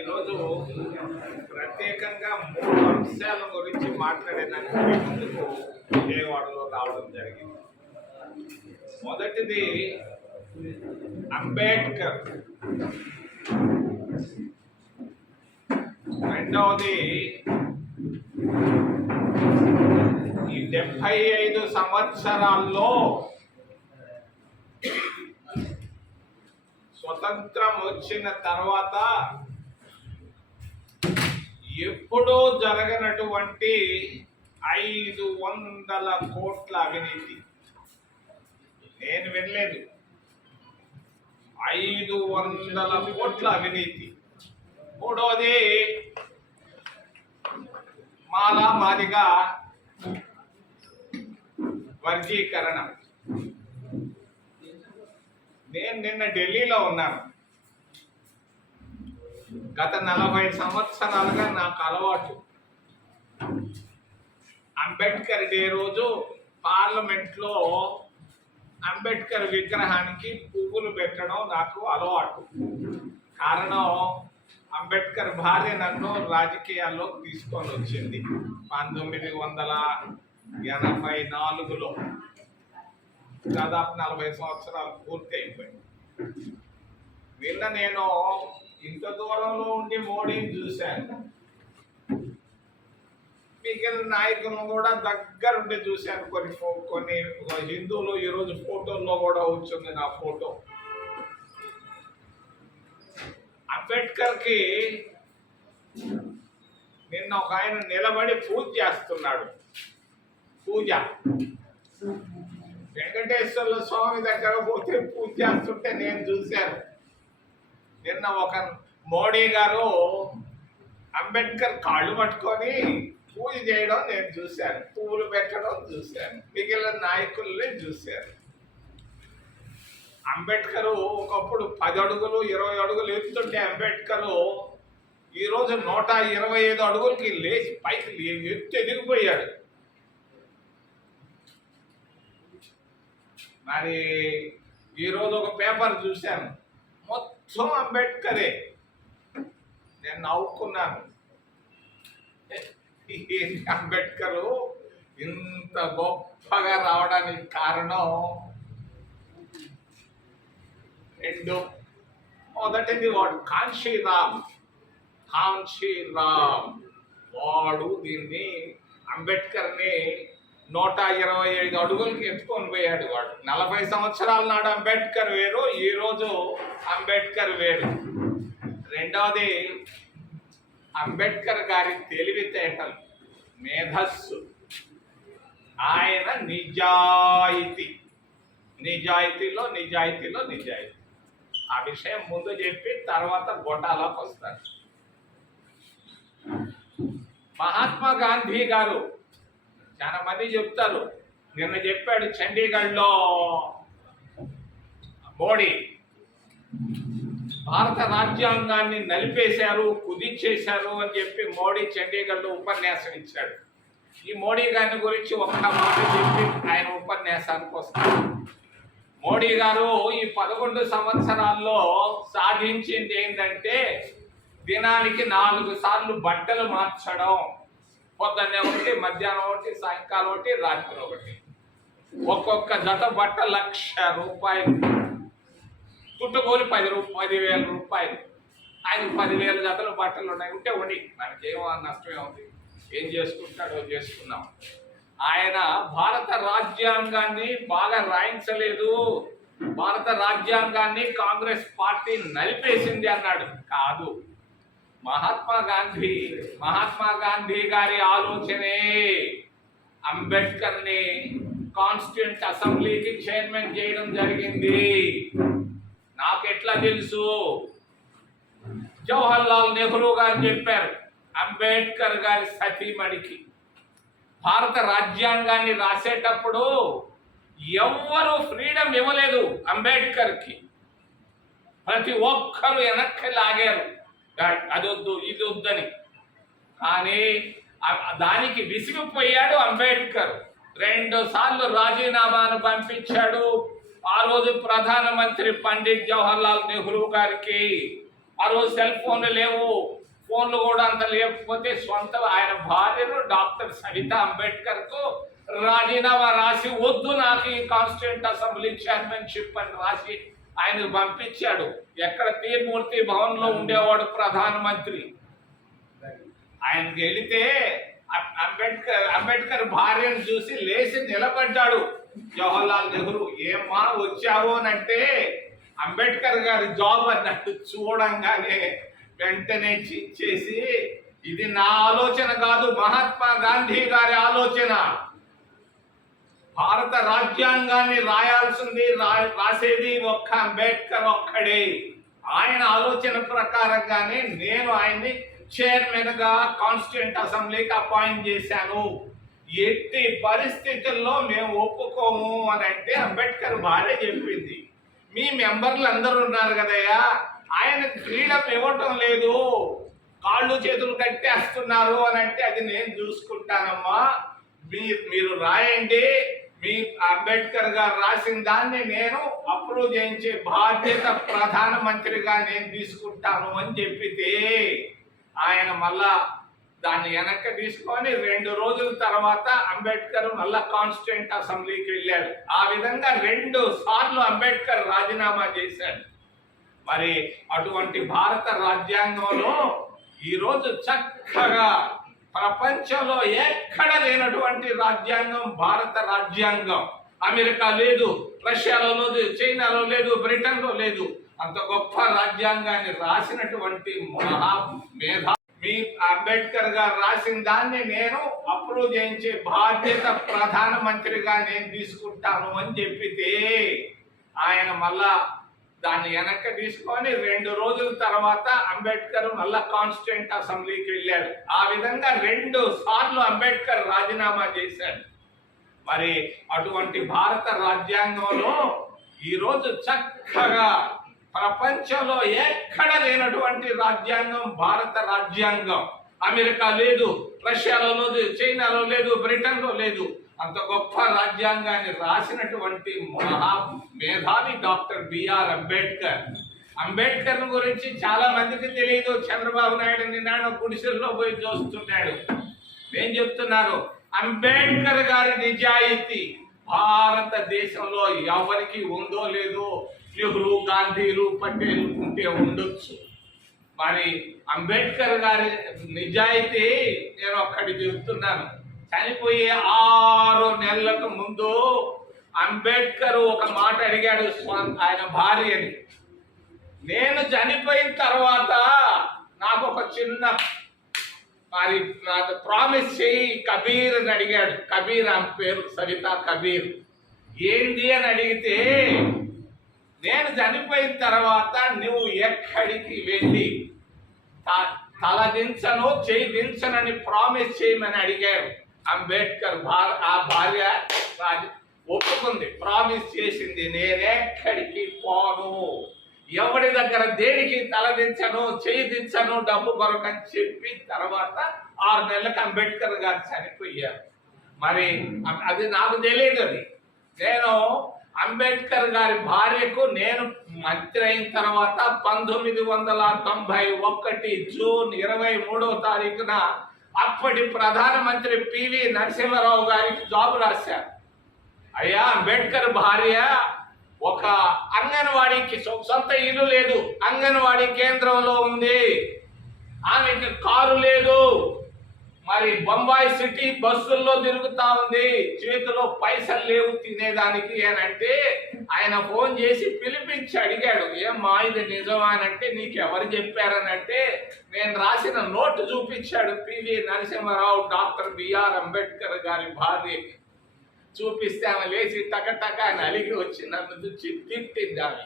ఈరోజు ప్రత్యేకంగా 3 అంశాల గురించి మాట్లాడేదానికి మీ ముందుకు విజయవాడలో రావడం జరిగింది. మొదటిది అంబేద్కర్, రెండవది ఈ 75 సంవత్సరాల్లో స్వతంత్రం వచ్చిన తర్వాత ఎప్పుడూ జరగనటువంటి 500 కోట్ల అవినీతి. నేను వినలేదు, 500 కోట్ల అవినీతి. మూడవది మాదిగా వర్గీకరణ. నేను నిన్న ఢిల్లీలో ఉన్నాను. గత 40 సంవత్సరాలుగా నాకు అలవాటు అంబేద్కర్ డే రోజు పార్లమెంట్లో అంబేద్కర్ విగ్రహానికి పువ్వులు పెట్టడం నాకు అలవాటు. కారణం, అంబేద్కర్ భార్య నన్ను రాజకీయాల్లో తీసుకొని వచ్చింది 1984లో. దాదాపు 40 సంవత్సరాలు పూర్తి అయిపోయింది. నిన్న నేను ఇంత దూరంలో ఉండి మోడీని చూశాను, మిగిలిన నాయకులను కూడా దగ్గరుండి చూశాను. కొన్ని హిందువులు ఈరోజు ఫోటోల్లో కూడా వచ్చింది నా ఫోటో. అంబేద్కర్కి నిన్న ఒక ఆయన నిలబడి పూజ చేస్తున్నాడు. పూజ వెంకటేశ్వర స్వామి దగ్గర పోతే పూజ చేస్తుంటే నేను చూశాను. నిన్న ఒక మోడీ గారు అంబేద్కర్ కాళ్ళు పట్టుకొని పూజ చేయడం నేను చూశాను, పువ్వులు పెట్టడం చూశాను, మిగిలిన నాయకుల్ని చూశాను. అంబేద్కర్ ఒకప్పుడు 10 అడుగులు 20 అడుగులు ఎత్తుంటే అంబేద్కర్ ఈరోజు 125 అడుగులకి లేచి పైకి ఎత్తు ఎదిగిపోయాడు. మరి ఈరోజు ఒక పేపర్ చూశాను, మొత్తం అంబేద్కరే. నేను నవ్వుకున్నాను. అంబేద్కర్ ఇంత గొప్పగా రావడానికి కారణం రెండు. మొదటిది వాడు కాంశీరామ్. వాడు దీన్ని అంబేద్కర్ని 125 అడుగులకి ఎత్తుకొని పోయాడు. వాడు 40 సంవత్సరాల నాడు అంబేద్కర్ వేరు, ఈరోజు అంబేద్కర్ వేరు. రెండవది అంబేద్కర్ గారి తెలివితేటలు, మేధస్సు, ఆయన నిజాయితీలో నిజాయితీ. ఆ విషయం ముందు చెప్పి తర్వాత గొటాలకు వస్తారు. మహాత్మా గాంధీ గారు చాలా మంది చెప్తారు, నిన్న చెప్పాడు చండీగఢ్లో మోడీ భారత రాజ్యాంగాన్ని నలిపేశారు, కుదించేశారు అని చెప్పి మోడీ చండీగఢ్లో ఉపన్యాసం ఇచ్చాడు. ఈ మోడీ గారిని గురించి ఒక్క మాట చెప్పి ఆయన ఉపన్యాసానికి వస్తారు. మోడీ గారు ఈ 11 సంవత్సరాల్లో సాధించింది ఏంటంటే దినానికి 4 సార్లు బట్టలు మార్చడం. పొద్దున్నే ఒకటి, మధ్యాహ్నం ఒకటి, సాయంకాలం ఒకటి, రాత్రి ఒకటి. ఒక్కొక్క జత బట్ట ₹1,00,000. చుట్టుకోని 10,000 రూపాయలు. ఆయనకు 10,000 జతలు బట్టలు ఉన్నాయి. ఉంటే ఉండి, మనకేమో నష్టమే ఉంది, ఏం చేసుకుంటాడో చేసుకున్నాం. ఆయన భారత రాజ్యాంగాన్ని బాగా రాయించలేదు, భారత రాజ్యాంగాన్ని కాంగ్రెస్ పార్టీ నలిపేసింది అన్నాడు. కాదు, మహాత్మా గాంధీ గారి ఆలోచనే అంబేద్కర్ని కాన్స్టిట్యూంట్ అసెంబ్లీకి చైర్మన్ చేయడం జరిగింది. నాకెట్లా తెలుసు? జవహర్లాల్ నెహ్రూ గారు చెప్పారు అంబేద్కర్ గారి సతీమణికి. భారత రాజ్యాంగాన్ని రాసేటప్పుడు ఎవ్వరూ ఫ్రీడమ్ ఇవ్వలేదు అంబేద్కర్కి. ప్రతి ఒక్కరూ వెనక్కి లాగారు, అదొద్దు ఇది వద్దని. కానీ దానికి విసిగిపోయాడు అంబేద్కర్. 2 సార్లు రాజీనామాను పంపించాడు ఆ రోజు ప్రధానమంత్రి పండిట్ జవహర్లాల్ నెహ్రూ గారికి. ఆ రోజు సెల్ ఫోన్లు లేవు, ఫోన్లు కూడా అంత లేకపోతే సొంత ఆయన భార్యను డాక్టర్ సవితా అంబేద్కర్కు రాజీనామా రాసి వద్దు నాకు ఈ కాన్స్టిట్యూంట్ అసెంబ్లీ చైర్మన్షిప్ అని రాసి ఆయనకు పంపించాడు. ఎక్కడ తీర్మూర్తి భవన్ లో ఉండేవాడు ప్రధానమంత్రి. ఆయనకి వెళితే అంబేద్కర్ భార్యను చూసి లేచి నిలబడ్డాడు జవహర్లాల్ నెహ్రూ. ఏమ్మా వచ్చావు అని అంటే అంబేద్కర్ గారి జాబ్ అన్నట్టు చూడంగానే వెంటనే చించేసి, ఇది నా ఆలోచన కాదు, మహాత్మా గాంధీ గారి ఆలోచన. భారత రాజ్యాంగాన్ని రాయాల్సింది రాసేది ఒక్క అంబేద్కర్ ఒక్కడే. ఆయన ఆలోచన ప్రకారంగానే నేను ఆయన్ని చైర్మన్ గా కాన్స్టిట్యూంట్ అసెంబ్లీకి అపాయింట్ చేశాను. ఎట్టి పరిస్థితుల్లో మేము ఒప్పుకోము అని అంటే అంబేద్కర్ భార్య చెప్పింది, మీ మెంబర్లు అందరూ ఉన్నారు కదయ్యా, ఆయన ఫ్రీడమ్ ఇవ్వటం లేదు, కాళ్ళు చేతులు కట్టేస్తున్నారు అని అంటే అది నేను చూసుకుంటానమ్మా, మీరు రాయండి, మీ అంబేద్కర్ గారు రాసిన దాన్ని నేను అప్రూవ్ చేయించే బాధ్యత ప్రధానమంత్రిగా నేను తీసుకుంటాను అని చెప్పితే ఆయన మళ్ళా దాన్ని వెనక్కి తీసుకొని 2 రోజుల తర్వాత అంబేద్కర్ మళ్ళా కాన్స్టిట్యూంట్ అసెంబ్లీకి వెళ్ళాడు. ఆ విధంగా 2 సార్లు అంబేద్కర్ రాజీనామా చేశాడు. మరి అటువంటి భారత రాజ్యాంగంలో ఈరోజు చక్కగా ప్రపంచంలో ఎక్కడ లేనటువంటి రాజ్యాంగం భారత రాజ్యాంగం. అమెరికా లేదు, రష్యాలో లేదు, చైనాలో లేదు, బ్రిటన్లో లేదు. అంత గొప్ప రాజ్యాంగాన్ని రాసినటువంటి మహా మేధా మీ అంబేద్కర్ గారు రాసిన దాన్ని నేను అప్రూవ్ చేయించే బాధ్యత ప్రధానమంత్రిగా నేను తీసుకుంటాను అని చెప్పితే ఆయన మళ్ళా దాన్ని వెనక్కి తీసుకొని 2 రోజుల తర్వాత అంబేద్కర్ మళ్ళా కాన్స్టిట్యూంట్ అసెంబ్లీకి వెళ్ళాడు. ఆ విధంగా 2 సార్లు అంబేద్కర్ రాజీనామా చేశాడు. మరి అటువంటి భారత రాజ్యాంగంలో ఈరోజు చక్కగా ప్రపంచంలో ఎక్కడ లేనటువంటి రాజ్యాంగం భారత రాజ్యాంగం. అమెరికా లేదు, రష్యాలో లేదు, చైనాలో లేదు, బ్రిటన్లో లేదు. అంత గొప్ప రాజ్యాంగాన్ని రాసినటువంటి మహా మేధావి డాక్టర్ బిఆర్ అంబేద్కర్. అంబేద్కర్ గురించి చాలా మందికి తెలియదు. చంద్రబాబు నాయుడు నిన్న గుడిసెల్లో పోయి చూస్తున్నాడు. నేను చెప్తున్నాను, అంబేద్కర్ గారి నిజాయితీ భారతదేశంలో ఎవరికి ఉందో లేదో, నెహ్రూ, గాంధీలు, పటేల్ ఉంటే ఉండొచ్చు. మరి అంబేద్కర్ గారి నిజాయితీ నేను ఒక్కటి చెప్తున్నాను. చనిపోయే 6 నెలలకు ముందు అంబేద్కర్ ఒక మాట అడిగాడు ఆయన భార్యని, నేను చనిపోయిన తర్వాత నాకు ఒక చిన్న మరి ప్రామిస్ చేయి కబీర్ అని అడిగాడు. కబీర్ ఆమె పేరు సవితా కబీర్. ఏంటి అని అడిగితే, నేను చనిపోయిన తర్వాత నువ్వు ఎక్కడికి వెళ్ళి తల దించను చేయి దించనని ప్రామిస్ చేయమని అడిగారు. అంబేద్కర్ ఆ భార్య ఒప్పుకుంది, ప్రామిస్ చేసింది, నేనెక్కడికి పోను, ఎవరి దగ్గర దేనికి తల దించను చేయి దించను డబ్బు కొరకని చెప్పి తర్వాత 6 నెలలకు అంబేద్కర్ గారు చనిపోయారు. మరి అది నాకు తెలియదు. అది నేను అంబేద్కర్ గారి భార్యకు నేను మంత్రి అయిన తర్వాత 1991 జూన్ 23వ తారీఖున అప్పటి ప్రధానమంత్రి పివి నరసింహారావు గారికి జాబ్ రాశారు. అయ్యా, అంబేద్కర్ భార్య ఒక అంగన్వాడీకి సొంత ఇల్లు లేదు, అంగన్వాడీ కేంద్రంలో ఉంది, ఆమెకి కారు లేదు, మరి బొంబాయి సిటీ బస్సుల్లో తిరుగుతా ఉంది, చేతిలో పైసలు లేవు తినేదానికి అని అంటే ఆయన ఫోన్ చేసి పిలిపించి అడిగాడు, ఏమ్మా ఇది నిజమా అని అంటే, నీకు ఎవరు చెప్పారని అంటే నేను రాసిన నోటు చూపించాడు PV Narasimha Rao doctor BR Ambedkar గారి భార్యకి. చూపిస్తే ఆమె లేచి టకటక అని అలిగి వచ్చి నన్ను తిట్టింది. ఆమె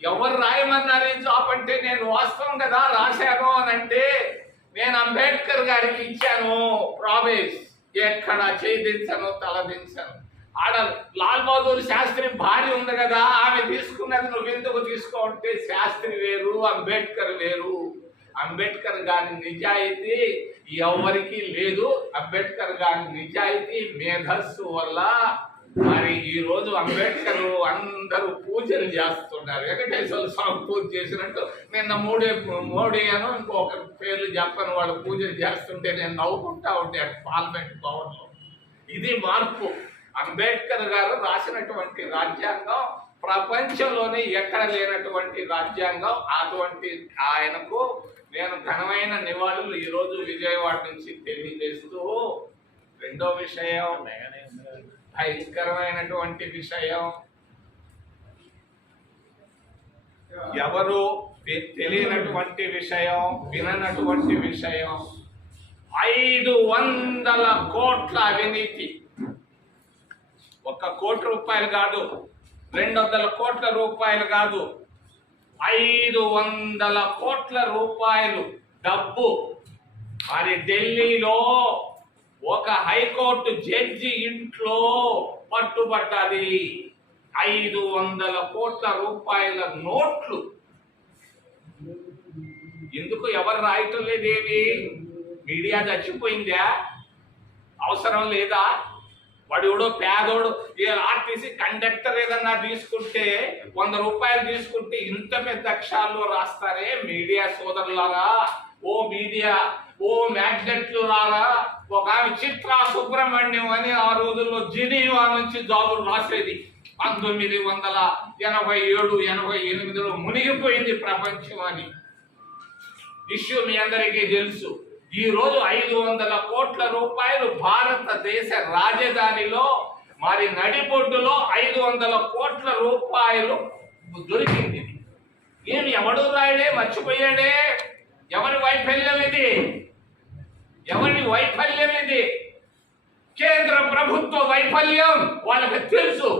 ఎవరు రాయమన్నారు ఈ జాబ్ అంటే నేను వాస్తవం కదా రాశాను అని అంటే, నేను అంబేద్కర్ గారికి ఇచ్చాను ప్రామిస్, ఎక్కడ చేయించను తల దించను. ఆడ లాల్ బహదూర్ శాస్త్రి భార్య ఉంది కదా, ఆమె తీసుకున్నది నువ్వు ఎందుకు తీసుకోవంటే శాస్త్రి వేరు అంబేద్కర్ వేరు. అంబేద్కర్ గారి నిజాయితీ ఎవరికి లేదు. అంబేద్కర్ గారి నిజాయితీ మేధస్సు వల్ల మరి ఈ రోజు అంబేద్కర్ అందరూ పూజలు చేస్తున్నారు. వెంకటేశ్వర స్వామి పూజ చేసినట్టు నిన్న మోడీ అని ఇంకొక పేర్లు చెప్పని వాళ్ళు పూజలు చేస్తుంటే నేను నవ్వుకుంటా ఉంటాను పార్లమెంట్ భవన్లో. ఇది మార్పు. అంబేద్కర్ గారు రాసినటువంటి రాజ్యాంగం ప్రపంచంలోనే ఎక్కడ లేనటువంటి రాజ్యాంగం. అటువంటి ఆయనకు నేను ఘనమైన నివాళులు ఈరోజు విజయవాడ నుంచి తెలియజేస్తూ, రెండో విషయం భయంకరమైనటువంటి విషయం, ఎవరు తెలియనటువంటి విషయం, విననటువంటి విషయం, 500 కోట్ల అవినీతి. 1 కోటి రూపాయలు కాదు, 200 కోట్ల రూపాయలు కాదు, 500 కోట్ల రూపాయలు డబ్బు. మరి ఢిల్లీలో ఒక హైకోర్టు జడ్జి ఇంట్లో పట్టుబడ్డది. 500 కోట్ల రూపాయల నోట్లు. ఎందుకు ఎవరు రాయటం లేదేవి? మీడియా చచ్చిపోయిందా? అవసరం లేదా? వాడు ఎవడో పేదోడు ఆర్టీసీ కండక్టర్ ఏదన్నా తీసుకుంటే 100 రూపాయలు తీసుకుంటే ఇంత పెద్ద అక్షరాల్లో రాస్తారే మీడియా సోదరులారా, ఓ మీడియా, ఓ మ్యాగ్నెట్లు రారా. ఒక ఆమె చిత్రా సుబ్రహ్మణ్యం అని ఆ రోజుల్లో జినీవా నుంచి జాబులు రాసేది. 1987-88లో మునిగిపోయింది ప్రపంచం అని ఇష్యూ మీ అందరికీ తెలుసు. ఈ రోజు 500 కోట్ల రూపాయలు భారతదేశ రాజధానిలో మరి నడిబొడ్డులో 500 కోట్ల రూపాయలు దొరికింది. ఏమి ఎవడు రాయడే, మర్చిపోయాడే? ఎవరి వైఫల్యం ఇది? ఎవరి వైఫల్యం ఇది? కేంద్ర ప్రభుత్వ వైఫల్యం. వాళ్ళకి తెలుసు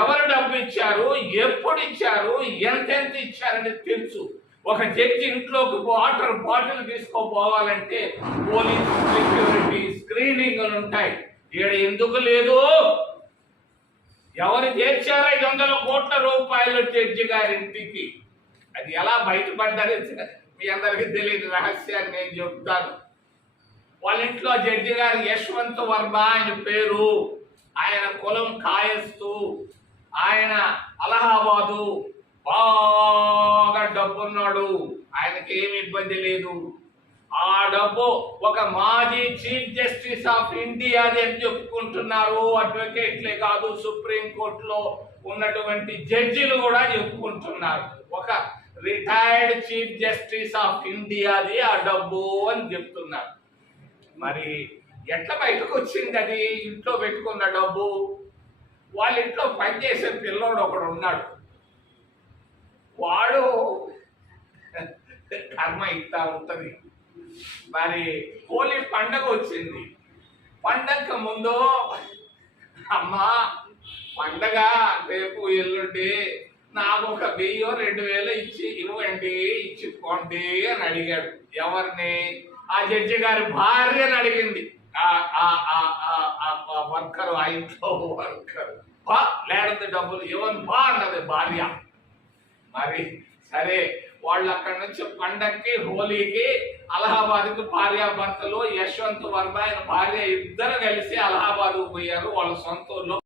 ఎవరు డబ్బు ఇచ్చారు, ఎప్పుడు ఇచ్చారు, ఎంతెంత ఇచ్చారని తెలుసు. ఒక జడ్జి ఇంట్లోకి వాటర్ బాటిల్ తీసుకోపోవాలంటే పోలీస్ సెక్యూరిటీ స్క్రీనింగ్లు ఉంటాయి. ఈడ ఎందుకు లేదు? ఎవరు చేర్చారు 500 కోట్ల రూపాయలు జడ్జి గారింటికి? అది ఎలా బయటపడ్డారు మీ అందరికీ తెలియని రహస్యాన్ని నేను చెప్తాను. వాళ్ళ ఇంట్లో జడ్జి గారు యశ్వంత్ వర్మ ఆయన పేరు. ఆయన కులం కాయస్తు. ఆయన అలహాబాదు. బాగా డబ్బున్నాడు. ఆయనకి ఏమి ఇబ్బంది లేదు. ఆ డబ్బు ఒక మాజీ చీఫ్ జస్టిస్ ఆఫ్ ఇండియా అని చెప్పుకుంటున్నారు. అడ్వకేట్లే కాదు, సుప్రీం కోర్టులో ఉన్నటువంటి జడ్జిలు కూడా చెప్పుకుంటున్నారు. ఒక రిటైర్డ్ చీఫ్ జస్టిస్ ఆఫ్ ఇండియాది ఆ డబ్బు అని చెప్తున్నారు. మరి ఎట్లా బయటకు వచ్చింది అది? ఇంట్లో పెట్టుకున్న డబ్బు. వాళ్ళ ఇంట్లో పనిచేసే పిల్లోడు ఒకడు ఉన్నాడు. వాడు కర్మ ఇస్తా ఉంటుంది. మరి హోలీ పండగ వచ్చింది. పండగకు ముందు అమ్మా పండగ రేపు ఎల్లుండి నాకు ఒక 1000-2000 ఇవ్వండి, ఇచ్చిపోండి అని అడిగాడు. ఎవరిని? ఆ జడ్జి గారి భార్యని అడిగింది. వర్కరు, ఆ ఇంట్లో వర్కరు. లేడంది డబ్బులు ఇవ్వను బా అన్నది భార్య. మరి సరే, వాళ్ళు అక్కడి నుంచి పండక్కి హోలీకి అలహాబాద్కి భార్యాభర్తలు యశ్వంత్ వర్మ ఆయన భార్య ఇద్దరు కలిసి అలహాబాద్కు పోయారు వాళ్ళ సొంత ఊర్లో.